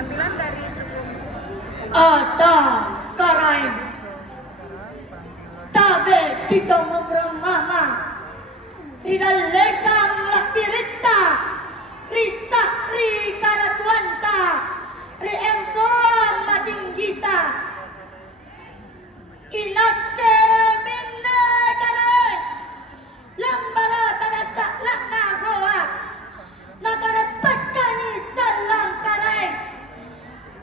penampilan dari sebelum ada karain tabe kita ngobrol mama ridalekang lakbirita risa ri karatuanta ri empon matinggita inake minne karain lambala tanasa lakna goa nakaretakani salang karain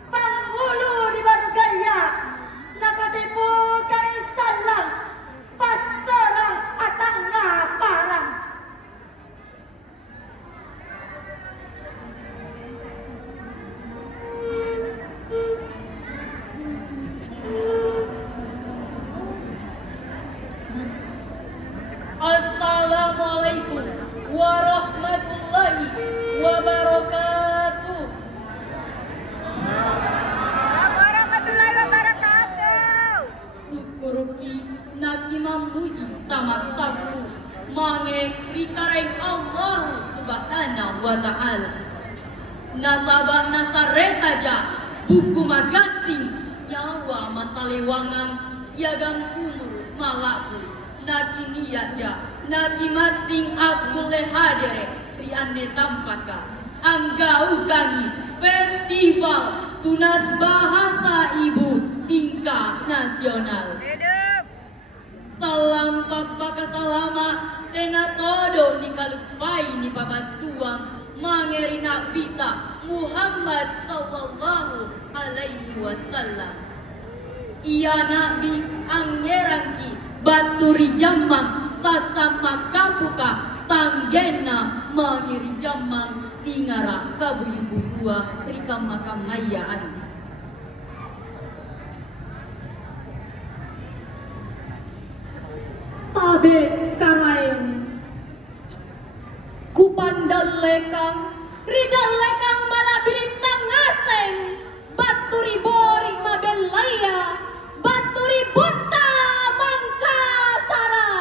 Panghulu di Barugaya nakatipu kay salang pasalang atang na parang Assalamualaikum warahmatullahi wabarakatuh. warahmatullahi wabarakatuh. Syukuruki naki mamuji tamat-taku mange rikareng Allah subhanahu wa ta'ala. Nasabak nasaretaja buku magasing nyawa masalewangan siagang umur malaku naki niaja naki masing aku lehadere riane tampaka anggau kami festival tunas bahasa ibu tingkat nasional. Salam papa kasalama tena todo ni kalupai ni pabantuang mangerina bita Muhammad sallallahu alaihi wasallam. Ia nabi angerangki baturi jamang sasama kabuka sanggena mangiri jamang singara kabuyubuyua rika makamayaan. tabe karain kupandal lekang ridal lekang malabilitang ngaseng baturi boring mabelaya baturi buta mangka sara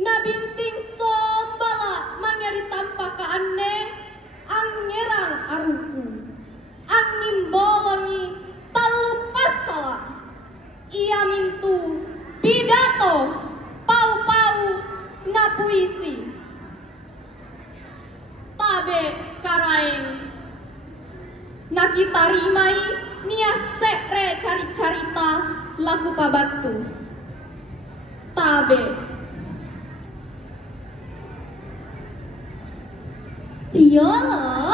nabinting sombala mangeri tampaka anne angerang aruku angin bolongi talupas salah ia mintu pidato pau-pau na puisi tabe karaeng nakitarimai nia sekre cari-carita lagu pabantu tabe riolo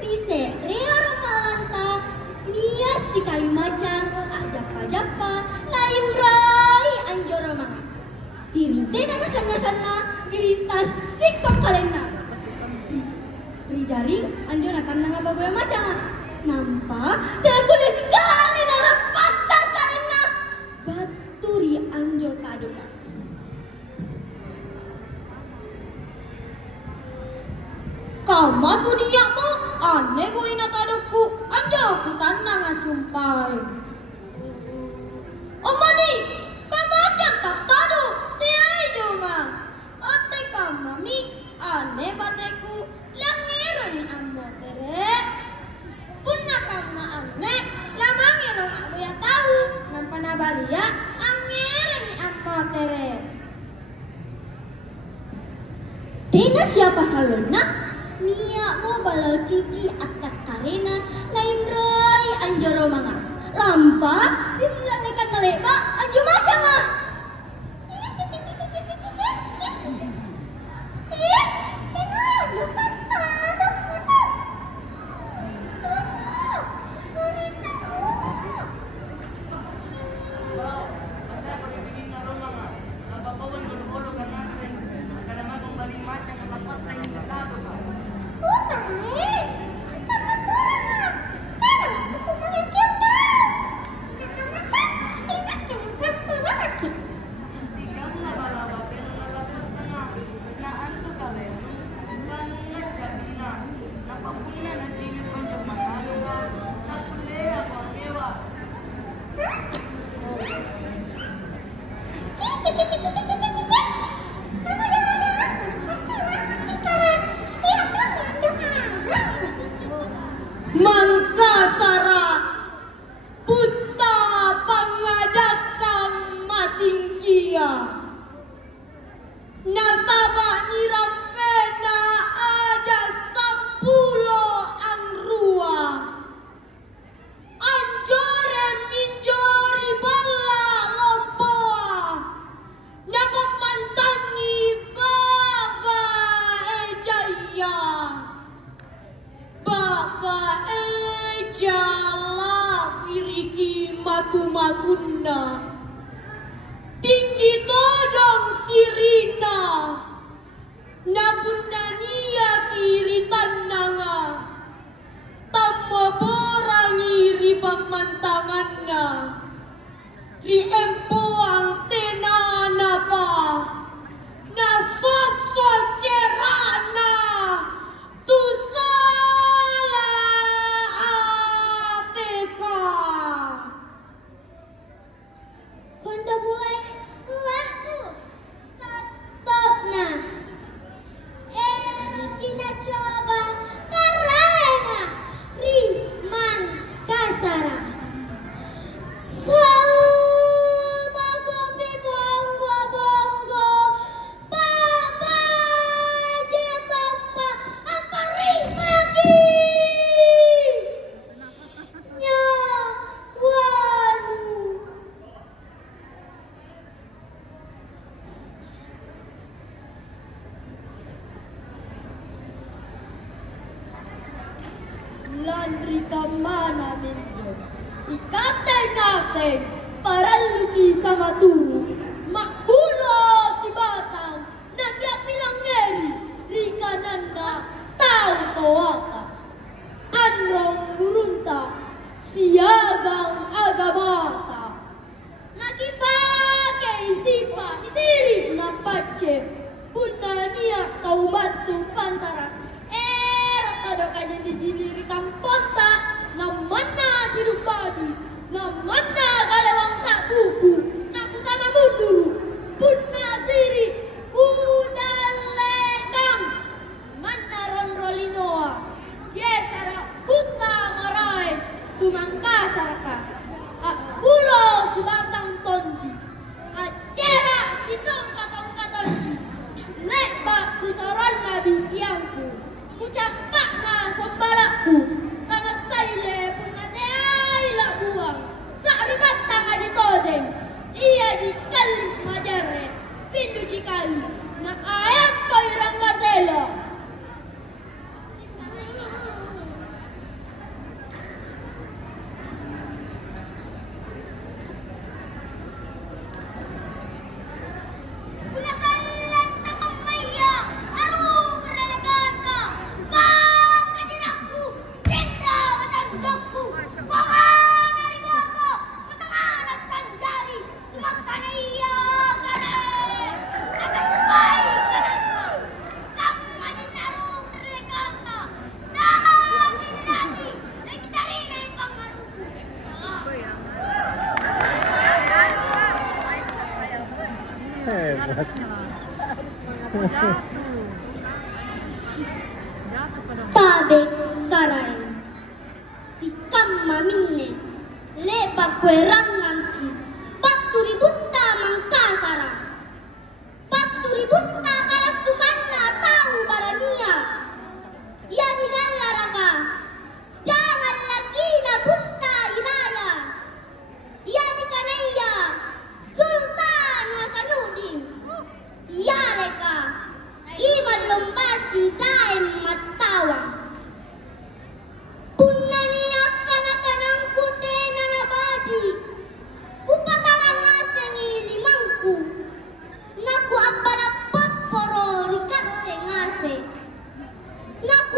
rise rea malantang nias di kayu macang ajapa-japa lain rai anjoro manga tirinte na sana-sana ilitas sikok kalena rijaring anjona tanang abagoy macang nampak tenaku desikali dalam pasang kalena baturi anjo kadoka kama tu dia mo aneh ko inatadoku anjo ku tanang asumpai omani kama akan tak tado dia ayo ma ate kama mi aneh bateku langiran ambo tere punna kama aneh lamangiran aku ya tahu nampana balia angiran ambo tere Tina siapa salona Mia mo balau cici atak karena lain rai anjoro manga lampa dilalekan ngeleba anjo macam ah matu-matunna. Tinggi todong sirina. Nabunna niya kiri tananga. Tammo borang iri pamantanganna. Ri empuang tenana pa. Nasoso cerana. Tusala ateka. Konda mulai laku. Tatopna. Kina coba karena riman kasara. Sama kopi bongo-bongo papa jetapa apa rimaki nyawanu. Landri kamana minyo ikatay naseng paraluki sama turu makbulo si batang nagyapilang ngeri rikananda tau toata anrong burunta siagang agamata nagipakai sipa sirip na pace bunda niya tau batu pantara todo kanya dijiliri kamponta namana silupadi namana galewang tak buku nakutama mundur punna siri kuda lekang mana ronrolinoa yesara puta marai tumangka saraka pulo sebatang tonji acera si tongka tonji lebak kusaran nabi siangku kucampak na sombalakku karena saile pun ada la buang sakri batang aja todeng iya dikali majare pindu cikali na ayam pairang gazela Tabek karay sikam maminne lebak kwerangangki paturi butta mangkasara paturi butta kalasukanna tahu barania ya digalaraga jangan lagi na butta inaya ya dikanaya Sultan Hasanuddin ya reka iman lombasi daim matawa punna niya kana-kanang kute na nabaji kupatarang aseng ilimangku naku abala paporo rikate ngase naku